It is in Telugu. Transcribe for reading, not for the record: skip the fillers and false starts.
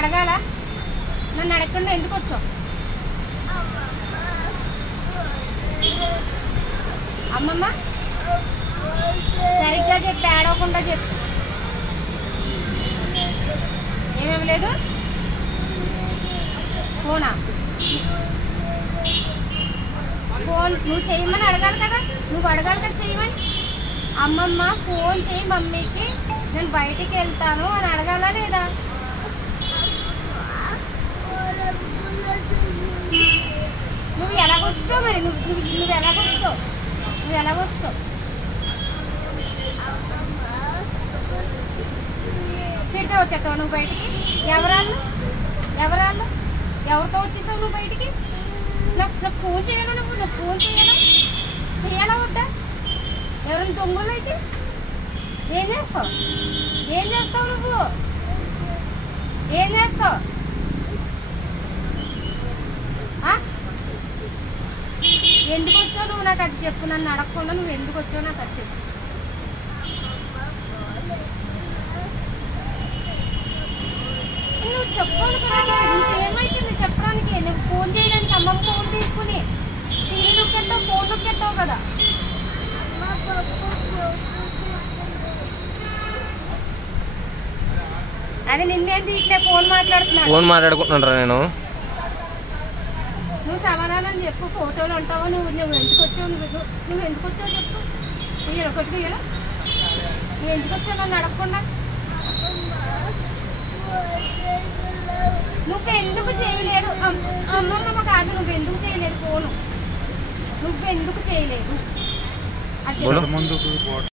అడగాల? నన్ను అడగకుండా ఎందుకు వచ్చావు? అమ్మమ్మ సరిగ్గా చెప్పి ఏడవకుండా చెప్పు. ఏమేమి లేదు? ఫోనా? ఫోన్ నువ్వు చేయమని అడగాలి కదా, నువ్వు అడగాలి కదా చేయమని. అమ్మమ్మ ఫోన్ చేయి మమ్మీకి, నేను బయటికి వెళ్తాను అని అడగాలా లేదా? నువ్వు ఎలాగొస్తావు మరి? నువ్వు ఎలాగొస్తావు? నువ్వు ఎలాగొస్తావు? తిడితే వచ్చేస్తావు నువ్వు బయటికి? ఎవరాళ్ళు? ఎవరితో వచ్చేసావు నువ్వు బయటికి? నాకు ఫోన్ చేయాలా? నాకు ఫోన్ చేయాలా వద్దా? ఎవరైనా దొంగలు అయితే ఏం చేస్తావు? నువ్వు ఏం చేస్తావు? ఎందుకు వచ్చావు నువ్వు? నాకు అది చెప్పు. నన్ను అడగకుండా నువ్వు ఎందుకు వచ్చావు నాకు అది చెప్పు. నువ్వు చెప్పాలి కదా, నీకేమైతుంది చెప్పడానికి? నువ్వు ఫోన్ చేయడానికి అమ్మమ్మ ఫోన్ తీసుకుని టీవీ నొక్కేస్తావు, ఫోన్ నొక్కేస్తావు కదా. అది నిన్నేంది ఇట్లా ఫోన్ మాట్లాడుకుంటున్నారా? నేను నువ్వు సమాధానం చెప్పు. ఫోటోలు ఉంటావా? నువ్వు ఎందుకు వచ్చావు? నువ్వు ఎందుకు వచ్చావు చెప్పు. ఒకటి నువ్వు ఎందుకు వచ్చావు నన్ను అడగకుండా? నువ్వెందుకు చేయలేదు? అమ్మమ్మ కాదు, నువ్వెందుకు చేయలేదు ఫోను? నువ్వెందుకు చేయలేదు?